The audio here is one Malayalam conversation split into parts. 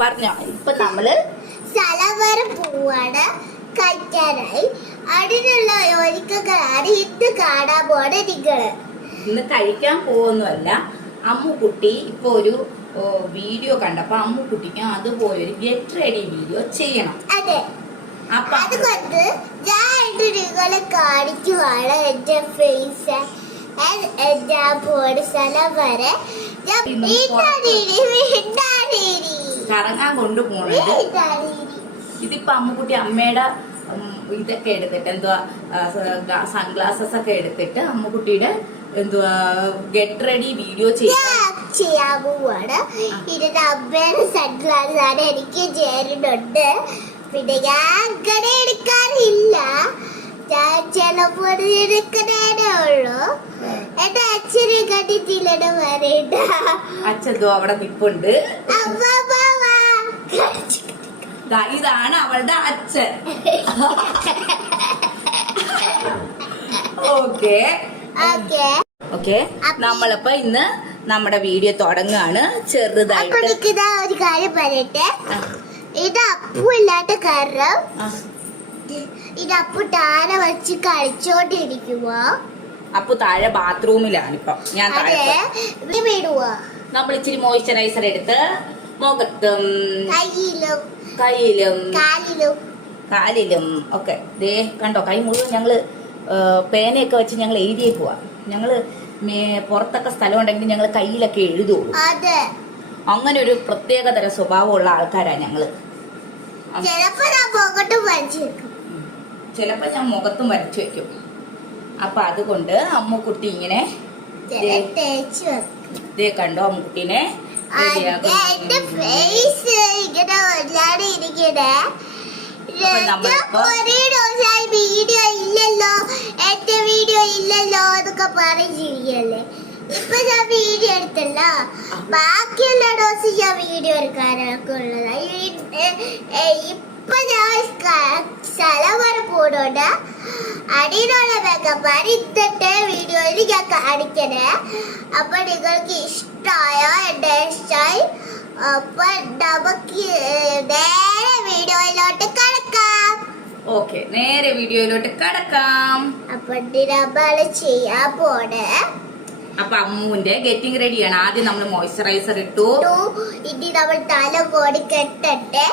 പറഞ്ഞോ. ഇപ്പൊ നമ്മള് സ്ഥലം വരെ പോവാണ് കഴിക്കാനായി. അതിനുള്ള ഒരുക്കങ്ങളാണ് ഇന്ന് കാണാൻ പോണ നിങ്ങള്. ഇന്ന് കഴിക്കാൻ പോകുന്നതല്ല, അമ്മുക്കുട്ടി ഇപ്പൊ ഒരു വീഡിയോ കണ്ടപ്പോ അമ്മുക്കുട്ടിക്ക് അതുപോലെ ഒരു ഗെറ്റ് റെഡി വീഡിയോ ചെയ്യണം. അതെ, അപ്പൊ അതുകൊണ്ട് ഞാൻ നിങ്ങളെ കാണിക്കുവാണ് എന്റെ ഫേസ്. ഞാൻ പോണ സ്ഥലം വരെ കറങ്ങാൻ കൊണ്ടുപോണത്. ഇതിപ്പോ അമ്മുക്കുട്ടി അമ്മയുടെ ഇതൊക്കെ എടുത്തിട്ട് എന്തുവാ സൺഗ്ലാസസ് ഒക്കെ എടുത്തിട്ട് അമ്മുക്കുട്ടിയുടെ എന്തുവാ ഗെറ്റ് റെഡി വീഡിയോ ചെയ്യാൻ പോവാണ്. ഇതിന്റെ അമ്മയുടെ സൺഗ്ലാസ് ആണ് എനിക്ക് ചേരുന്നുണ്ട്. പിന്നെ ഞാൻ അങ്ങനെ എടുക്കാറില്ല, ഞാൻ ചിലപ്പോൾ എടുക്കണേ ഉള്ളൂ. എന്റെ അച്ഛനെ കണ്ടിട്ടില്ലട പറയണ്ട. അച്ഛൻ അവിടെ നിപ്പുണ്ട്. ഇതാണ് അവളുടെ അച്ഛൻ. ഓക്കെ ഓക്കെ, നമ്മളിപ്പോ ഇന്ന് നമ്മുടെ വീഡിയോ തുടങ്ങാണ് ചെറുതായിട്ട്. ഒരു കാര്യം പറയട്ടെ, ഇത് അപ്പു ഇല്ലാത്ത കാരണം ഇത് അപ്പു താഴെ വെച്ച് കളിച്ചോണ്ടിരിക്കുവോ. അപ്പു താഴെ ബാത്റൂമിലാണ് ഇപ്പൊ. ഞാൻ നമ്മൾ ഇച്ചിരി മോയ്സ്ചറൈസർ എടുത്ത് മുഖത്തും കയ്യിലും കാലിലും ഒക്കെ ദേ കണ്ടോ, കൈ മുഴുവൻ ഞങ്ങള് പേനയൊക്കെ വെച്ച് ഞങ്ങൾ എഴുതിയേക്കുവാ. ഞങ്ങള് പുറത്തൊക്കെ സ്ഥലം ഉണ്ടെങ്കിൽ ഞങ്ങൾ കയ്യിലൊക്കെ എഴുതുള്ളൂ. അങ്ങനെ ഒരു പ്രത്യേകതര സ്വഭാവമുള്ള ആൾക്കാരാ ഞങ്ങള്. ചിലപ്പോ ഞാൻ മുഖത്തും വരച്ചു വെക്കും. അപ്പൊ അതുകൊണ്ട് അമ്മുക്കുട്ടി ഇങ്ങനെ കണ്ടോ, അമ്മുക്കുട്ടീനെ വീഡിയോ ഇല്ലല്ലോ, എന്റെ വീഡിയോ ഇല്ലല്ലോ എന്നൊക്കെ പറഞ്ഞിരിക്കല്ലേ. ഇപ്പൊ ഞാൻ വീഡിയോ എടുത്തല്ലോ, ബാക്കിയുള്ള ഡോസ് ഞാൻ വീഡിയോ എടുക്കാനൊക്കെ ഉള്ളതാ. ഇപ്പൊ ഞാൻ സ്ഥലം വരെ പോണോണ്ട് അടിയിലുള്ള മേക്കപ്പാണ് ഇന്നത്തെ വീഡിയോയിൽ ഞാൻ കാണിക്കണേ. അപ്പൊ നിങ്ങൾക്ക് ഇഷ്ടമായോ? എന്റെ ഇഷ്ടമായി. അപ്പൊ നമുക്ക് നേരെ വീഡിയോയിലോട്ട് കടക്കാം. ഓക്കെ, നേരെ വീഡിയോയിലോട്ട് കടക്കാം. അപ്പൊ നമ്മള് ചെയ്യാൻ പോണേ. അപ്പൊ അമ്മുവിന്റെ ഗെറ്റിംഗ് റെഡിയാണ്. ആദ്യം നമ്മൾ മോയ്സ്ചറൈസർ ഇട്ടു. ഇനി നമ്മൾ തല കോടി കെട്ടട്ടെ.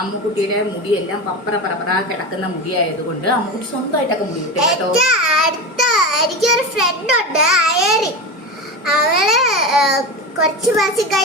അമ്മുക്കുട്ടിയുടെ മുടിയെല്ലാം പപ്പറ പറ കിടക്കുന്ന മുടിയായതുകൊണ്ട് അമ്മുക്കുട്ടി സ്വന്തമായിട്ടൊക്കെ മുടി കിട്ടും കേട്ടോ. എനിക്കൊരു ഫ്രണ്ട് ഉണ്ട്, അയറി. അവള് കുറച്ച് മാസം